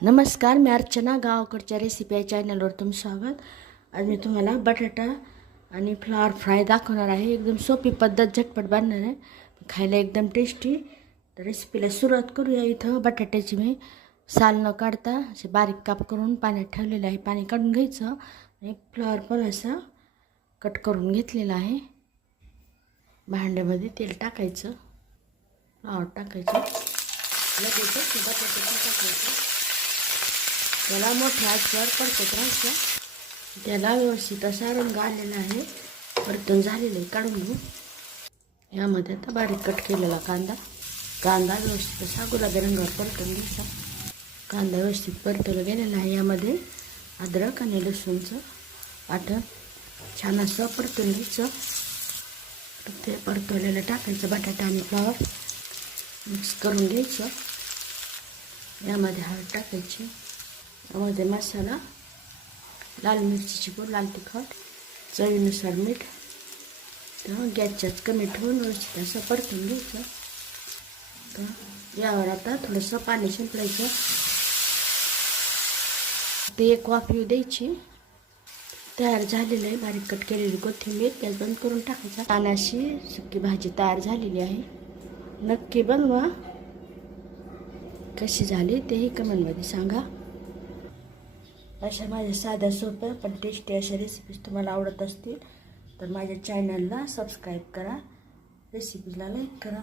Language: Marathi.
नमस्कार, मी अर्चना. गावाकडच्या रेसिपी या चॅनलवर तुमचं स्वागत. आज मी तुम्हाला बटाटा आणि फ्लॉवर फ्राय दाखवणार आहे. एकदम सोपी पद्धत, झटपट बनणार आहे, खायला एकदम टेस्टी. तर रेसिपीला सुरुवात करूया. इथं बटाट्याची मी साल न काढता असे बारीक काप करून पाण्यात ठेवलेलं आहे. पाणी काढून घ्यायचं आणि फ्लॉवर पण असं कट करून घेतलेलं आहे. भांड्यामध्ये तेल टाकायचं, फ्लॉवर टाकायचं, लगेच बटाटे टाकायचं. त्याला मोठ्या आचेवर परतत राहायचं. त्याला व्यवस्थित असा रंग आलेला आहे, परतून झालेलं आहे. काढून घेऊ. यामध्ये आता बारीक कट केलेला कांदा व्यवस्थित असा गुलाबी रंगावर परतून घ्यायचा. कांदा व्यवस्थित परतवला गेलेला आहे. यामध्ये अद्रक आणि लसूणचं वाटण छान असं परतून घ्यायचं. ते परतवलेलं टाकायचं. बटाटा आणि फ्लॉवर मिक्स करून घ्यायचं. यामध्ये हळद टाकायची. यामध्ये मसाला, लाल मिरचीची पूड, लाल तिखट, चवीनुसार मीठ. तर गॅसच्यात कमी ठेवून व्यवस्थित असं परतून घ्यायचं. तर यावर आता थोडंसं पाणी शिंपडायचं. ते एक वाफ येऊ द्यायची. तयार झालेलं आहे. बारीक कट केलेली कोथिंबीर गॅस बंद करून टाकायचा. पाण्याशी सुकी भाजी तयार झालेली आहे. नक्की बनवा. कशी झाली तेही कमेंटमध्ये सांगा. अशा माझ्या साध्या सोप्या पण टेस्टी अशा रेसिपीज तुम्हाला आवडत असतील तर माझ्या चॅनलला सबस्क्राईब करा, रेसिपीला लाईक करा.